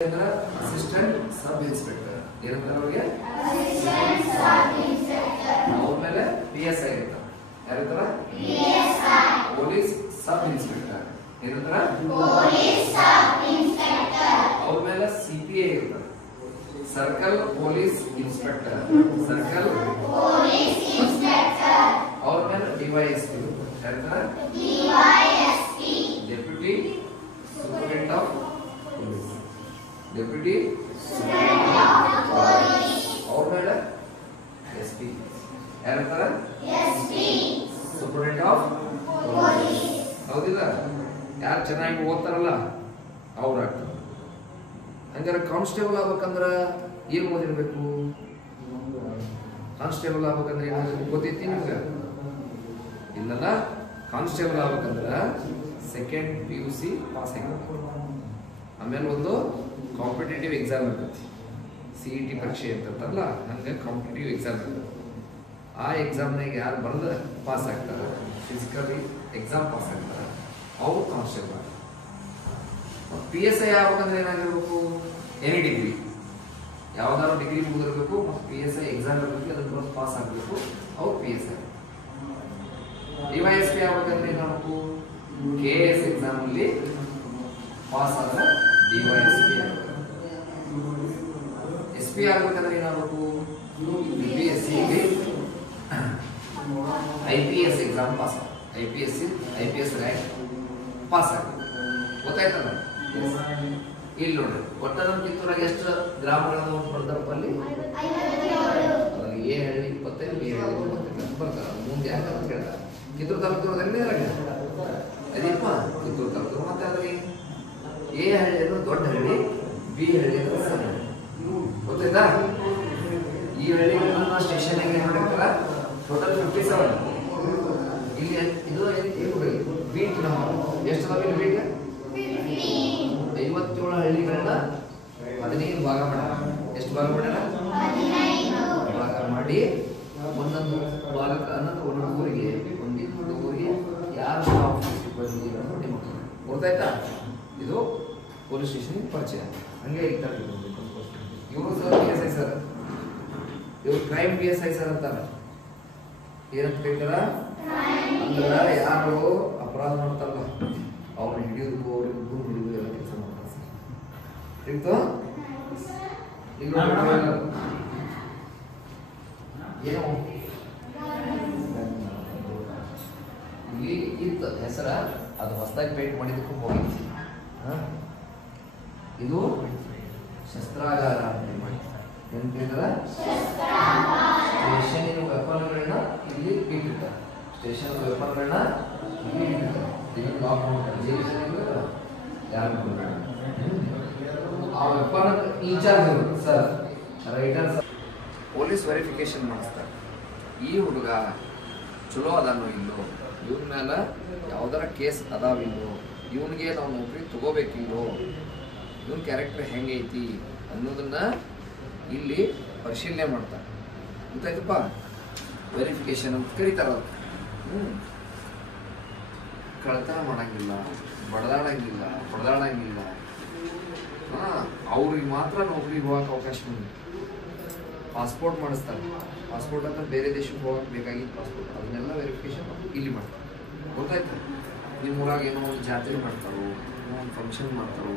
Assistant sub inspector ಏನಂತಾರೆ ಅವರಿಗೆ ಅವ್ರ ಮೇಲೆ PSI ಇರ್ತಾರೆ. ಯಾರಿರ್ತಾರ? ಪೊಲೀಸ್ ಸಬ್ ಇನ್ಸ್ಪೆಕ್ಟರ್ ಏನಂತಾರ? ಅವ್ರ ಮೇಲೆ CPA ಇರ್ತಾರೆ. ಸರ್ಕಲ್ ಪೊಲೀಸ್ ಇನ್ಸ್ಪೆಕ್ಟರ್ ಅವ್ರ ಮೇಲೆ DYSP ಯಾರಿರ್ತಾರ? Deputy superintendent of police deputy ಅವ್ರ ಮೇಲೆ SP ಯಾರಂತಾರ? Superintendent of police. ಹೌದಿಲ್ಲ? ಯಾರು ಚೆನ್ನಾಗಿ ಓದ್ತಾರಲ್ಲ ಅವ್ರು ಆಗ್ತಾರೆ. ಹಂಗಾರೆ ಕಾನ್ಸ್ಟೇಬಲ್ ಆಗ್ಬೇಕಂದ್ರ ಏನ್ ಓದಿರ್ಬೇಕು? ಕಾನ್ಸ್ಟೇಬಲ್ ಆಗ್ಬೇಕಂದ್ರೆ ಏನಾದ್ರು ಗೊತ್ತೈತಿ ನಿಮ್ಗೆ? ಇಲ್ಲಲ್ಲ. ಕಾನ್ಸ್ಟೇಬಲ್ ಆಗ್ಬೇಕಂದ್ರ ಸೆಕೆಂಡ್ PUC ಪಾಸ್ ಆಗಿರ್ಬೇಕು. ಆಮೇಲೆ ಒಂದು ಕಾಂಪಿಟೇಟಿವ್ ಎಕ್ಸಾಮ್ ಇರ್ತೈತಿ, CET ಪರೀಕ್ಷೆ ಇರ್ತೈತಲ್ಲ, ಹಂಗೆ ಕಾಂಪಿಟೇಟಿವ್ ಎಕ್ಸಾಮ್ ಇರ್ತೈತಿ. ಆ ಎಕ್ಸಾಮ್ನಾಗ ಯಾರು ಬರೆದ ಪಾಸ್ ಆಗ್ತಾರೆ, ಫಿಸಿಕಲಿ ಎಕ್ಸಾಮ್ ಪಾಸ್ ಆಗ್ತಾರೆ, ಅವ್ರು ಕಾನ್ಸ್ಟೇಬಲ್. PSI ಆಗ್ಬೇಕಂದ್ರೆ ಏನಾಗಿರ್ಬೇಕು? ಎನಿ ಡಿಗ್ರಿ, ಯಾವ್ದಾದ್ರು ಡಿಗ್ರಿ ಮುಗಿದಿರ್ಬೇಕು, PSI ಎಕ್ಸಾಮ್ ಇರಬೇಕು, ಅದನ್ನ ಪಾಸ್ ಆಗಬೇಕು, ಅವ್ರು PSI. DYSP ಆಗ್ಬೇಕಂದ್ರೆ ಏನಾಗಬೇಕು? KS ಎಕ್ಸಾಮ್ ಅಲ್ಲಿ ಪಾಸ್ ಆದ್ರೆ DYSP ಆಗಬೇಕು. SP ಆಗ್ಬೇಕಂದ್ರೆ ಏನಾಗಬೇಕು? UPSC IPS ಎಕ್ಸಾಮ್ ಪಾಸ್ ಆಗ IPS ರ್ಯಾಂಕ್ ಪಾಸ್ ಆಗಬೇಕು. ಗೊತ್ತಾಯ್ತಲ್ಲ? ಇಲ್ಲಿ ನೋಡ್ರಿ, ಒಟ್ಟ ನಮ್ಮ ಕಿತ್ತೂರಾಗ ಎಷ್ಟು ಗ್ರಾಮಗಳನ್ನ ಬರ್ತಾರಪ್ಪ ಅಲ್ಲಿ? ಅದ್ರಲ್ಲಿ A ಹಳ್ಳಿ 25, B ಹಳ್ಳಿ 25 ಬರ್ತಾರ. ಮುಂದೆ ಯಾಕಂತ ಕೇಳ್ತಾರೆ, ಕಿತ್ತೂರು ತಾಲೂಕಿನಲ್ಲಿ ಅದಿಪ್ಪ ಕಿತ್ತೂರು ತಾಲೂಕು. ಮತ್ತೆ ಅದ್ರಲ್ಲಿ A ಹಳ್ಳಿ ಅಂದ್ರೆ ದೊಡ್ಡ ಹಳ್ಳಿ, B ಹಳ್ಳಿ ಅಂದ್ರೆ ಸಣ್ಣ ಹಳ್ಳಿ. ಗೊತ್ತಾಯ್ತಾ? ಈ ಹಳ್ಳಿಗಳನ್ನ ಸ್ಟೇಷನ್ ಏನ್ ಮಾಡಿರ್ತಾರ? ಟೋಟಲ್ 57. ಇಲ್ಲಿ ಇದು ಬೀಟ್ ಎಷ್ಟು ಅದಾವ ಇಲ್ಲಿ? ಬೀಟ್ 57 ಹಳ್ಳಿಗಳನ್ನ 15 ಭಾಗ ಮಾಡ್ಯಾರ. ಎಷ್ಟು ಭಾಗ ಮಾಡ್ಯಾರ? 15 ಭಾಗ ಮಾಡಿ ಒಂದೊಂದು ಭಾಗಕ್ಕೆ ಅನ್ನೋದು ಒಂದೊಂದು ಊರಿಗೆ ಯಾರು ಸ್ಟಾಫ್ ಗೊತ್ತಾಯ್ತಾ? ಇದು ಪೊಲೀಸ್ ಸ್ಟೇಷನ್ ಪರಿಚಯ. ಹಂಗೆ ಇರ್ತಾರೆ ಇವರು ಸರ್ PSI ಸರ್, ಇವ್ರು ಕ್ರೈಮ್ PSI ಸರ್ ಅಂತಾರೆ. ಏನಂತ ಹೇಳ್ತಾರ ಅಂದ್ರ ಯಾರು ಅಪರಾಧ ಮಾಡ್ತಾರಲ್ಲ ಅವ್ರನ್ನ ಹಿಡಿಯೋದು, ಅವ್ರಿಗೆ ದೂರ ಹಿಡಿಯೋದು ಎಲ್ಲ ಕೆಲಸ ಮಾಡ್ತಾರೆ ಸರ್. ಸಿಕ್ತು? ಏನು ಇಲ್ಲಿ ಇತ್ತು ಹೆಸರ, ಅದು ಹೊಸದಾಗಿ ಪೇಂಟ್ ಮಾಡಿದಕ್ಕೂ ಹೋಗಿತ್ತು. ಇದು ಶಸ್ತ್ರಾಗಾರ ಅಂತ ಮಾಡಿ ಏನಂತ ಸ್ಟೇಷನ್ ವೆಪನ್ಗಳನ್ನ ಇಲ್ಲಿ ಇಟ್ಟಿರ್ತಾರೆ. ಸ್ಟೇಷನ್ ವೆಪನ್ಗಳನ್ನ ಇಲ್ಲಿ ಇಟ್ಟಿರ್ತಾರೆ. ಇದನ್ನು ಲಾಕ್ ಮಾಡ್ತಾರೆ. ಯಾರು ಆ weapon incharge sir, writer sir, police verification ಮಾಡಿಸ್ತಾರೆ. ಈ ಹುಡುಗ ಚಲೋ ಅದಾನೋ ಇಲ್ಲೋ, ಇವ್ರ ಮೇಲೆ ಯಾವ್ದಾರ ಕೇಸ್ ಅದಾವಿಲ್ಲೋ, ಇವನಿಗೆ ನಾವು ನೌಕರಿ ತಗೋಬೇಕಿಲ್ಲೋ, ಇವನ್ ಕ್ಯಾರೆಕ್ಟರ್ ಹೆಂಗೈತಿ ಅನ್ನೋದನ್ನ ಇಲ್ಲಿ ಪರಿಶೀಲನೆ ಮಾಡ್ತಾರೆ. ಗೊತ್ತಾಯ್ತಪ್ಪ? ವೆರಿಫಿಕೇಶನ್ ಅಂತ ಕರೀತಾರ. ಕಳ್ತನ ಮಾಡಂಗಿಲ್ಲ, ಬಡದಾಡಂಗಿಲ್ಲ, ಹೊಡೆದಾಡಂಗಿಲ್ಲ. ಅವ್ರಿಗೆ ಮಾತ್ರ ನೌಕರಿಗೆ ಹೋಗಕ್ಕೆ ಅವಕಾಶ ಬಂದಿದೆ. ಪಾಸ್ಪೋರ್ಟ್ ಮಾಡಿಸ್ತಾರೆ. ಪಾಸ್ಪೋರ್ಟ್ ಅಂತ ಬೇರೆ ದೇಶಕ್ಕೆ ಹೋಗಕ್ಕೆ ಬೇಕಾಗಿತ್ತು ಪಾಸ್ಪೋರ್ಟ್, ಅದನ್ನೆಲ್ಲ ವೆರಿಫಿಕೇಶನ್ ಇಲ್ಲಿ ಮಾಡ್ತಾರೆ. ಗೊತ್ತಾಯ್ತು? ನಿಮ್ಮ ಊರಾಗ ಏನೋ ಒಂದು ಜಾತ್ರೆ ಮಾಡ್ತಾರೋ, ಒಂದು ಫಂಕ್ಷನ್ ಮಾಡ್ತಾರೋ,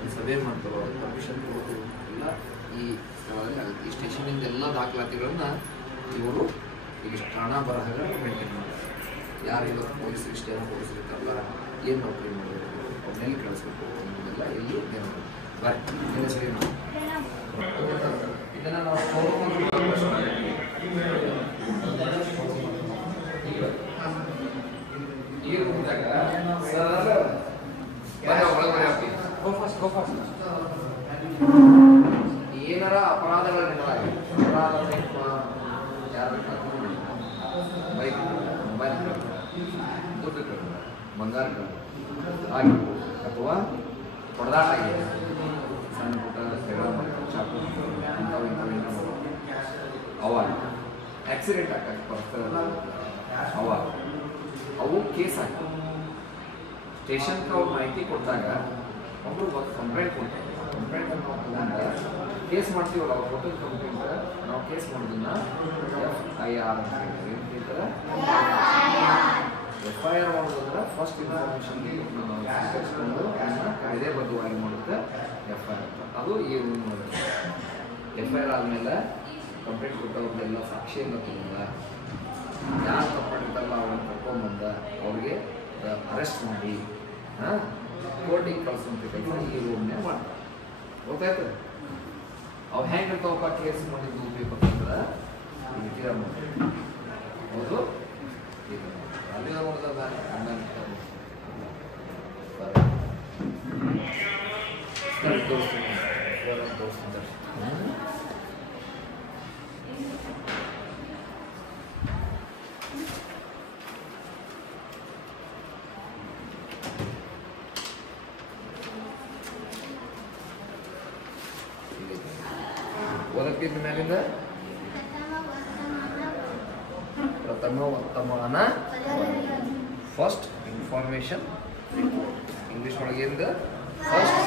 ಒಂದು ಸಭೆ ಮಾಡ್ತಾರೋ, ಅದು ಪರ್ಮಿಷನ್ ಕೊಡೋದು ಎಲ್ಲ ಈ ಸ್ಥಳದಲ್ಲಿ ಆಗುತ್ತೆ. ಈ ಸ್ಟೇಷನಿಂದ ಎಲ್ಲ ದಾಖಲಾತಿಗಳನ್ನ ಇವರು ಇಲ್ಲಿ ಠಾಣಾ ಬರಹಗಳು ಮೇಂಟೈನ್ ಮಾಡ್ತಾರೆ. ಯಾರು ಇವತ್ತು ಪೊಲೀಸರು ಇಷ್ಟೇನೋ ಪೊಲೀಸರು ಇರ್ತಾರಲ್ಲ, ಏನು ನೌಕರಿ ಮಾಡಬೇಕು, ಅವ್ರನ್ನೆಲ್ಲಿ ಕಳಿಸ್ಬೇಕು ಅನ್ನೋದೆಲ್ಲ ಇಲ್ಲಿ ಬಾಯ್ ಎಲ್ಲ ಸರಿ ಮಾಡಿ. ಇದನ್ನು ನಾವು ಈ ರೂಮ್ದಾಗ ಏನಾರ ಅಪರಾಧಗಳು ಬೈಕ್, ಮೊಬೈಲ್, ದುಡ್ಡು ಬಂಗಾರ ಆಗಿರ್ಬೋದು, ಅಥವಾ ಹೊಡೆದಾಟ ಆಗಿದೆ, ಸಣ್ಣ ಪುಟ್ಟ ಜಗಳ ಮಾಡ್ತಾರೆ, ಚಾಕು ಇಂಥವು ಅವಾಗ ಆಕ್ಸಿಡೆಂಟ್ ಆಗಕ್ಕೆ ಬರ್ತಾರೆ, ಅವಾಗ ಅವು ಕೇಸ್ ಆಗ್ತವೆ. ಸ್ಟೇಷನ್ಗೆ ಅವ್ರು ಮಾಹಿತಿ ಕೊಟ್ಟಾಗ ಒಬ್ಬರು ಕಂಪ್ಲೇಂಟ್ ಕೊಡ್ತಾರೆ. ಕಂಪ್ಲೇಂಟ್ ನಾವು ತಗೊಂಡ ಕೇಸ್ ಮಾಡ್ತೀವಲ್ಲ ಅವ್ರ ಹೋಟೆಲ್ ಕಂಪ್ಲೇಂಟ್ ನಾವು ಕೇಸ್ ಮಾಡೋದನ್ನ FIR ಅಂತ ಹೇಳ್ತೀವಿ. ಏನು ಹೇಳ್ತಾರೆ? FIR ಮಾಡೋದಂದ್ರೆ ಫಸ್ಟ್ ಇನ್ಫಾರ್ಮೇಷನ್ ಸ್ವೀಕರಿಸಿಕೊಂಡು ಅದನ್ನು ಕಾಯ್ದೆಬದ್ಧವಾಗಿ ಮಾಡುತ್ತೆ FIR ಅಂತ. ಅದು ಈ ರೂಲ್ ಮಾಡುತ್ತೆ. FIR ಆದಮೇಲೆ ಕಂಪ್ಲೇಂಟ್ ಕೊಟ್ಟವ್ರದ್ದೆಲ್ಲ ಸಾಕ್ಷಿಯನ್ನು ತಗೊಂಡ ಯಾರು ತಪ್ಪಿರ್ತಾರಲ್ಲ ಅವ್ರನ್ನ ಕರ್ಕೊಂಡ್ಬಂದ ಅವ್ರಿಗೆ ಅರೆಸ್ಟ್ ಮಾಡಿ ಕೋರ್ಟಿಗೆ ಕಳ್ಸೋಂಥ ಕೆಲಸ ಈ ರೂಮ್ನೇ ಮಾಡ್ತಾರೆ. ಗೊತ್ತಾಯ್ತು? ಅವು ಹೆಂಗೆ ಇರ್ತಾವಪ್ಪ ಕೇಸ್ ಮಾಡಿದ್ದು ಬೇಕಂತಂದ್ರೆ ಈಗ ಹೌದು ಈಗ ಅಲ್ಲಿ ನೋಡ್ದದ ತೋರಿಸ್ತಾರೆ. ಓದಕ್ಕಿದ್ದ ಮೇಲಿಂದ ಪ್ರಥಮ ವರ್ತಮಾನ ಫಸ್ಟ್ ಇನ್ಫಾರ್ಮೇಶನ್ ಇಂಗ್ಲಿಷ್ ಒಳಗೆ ಏನಿದೆ ಫಸ್ಟ್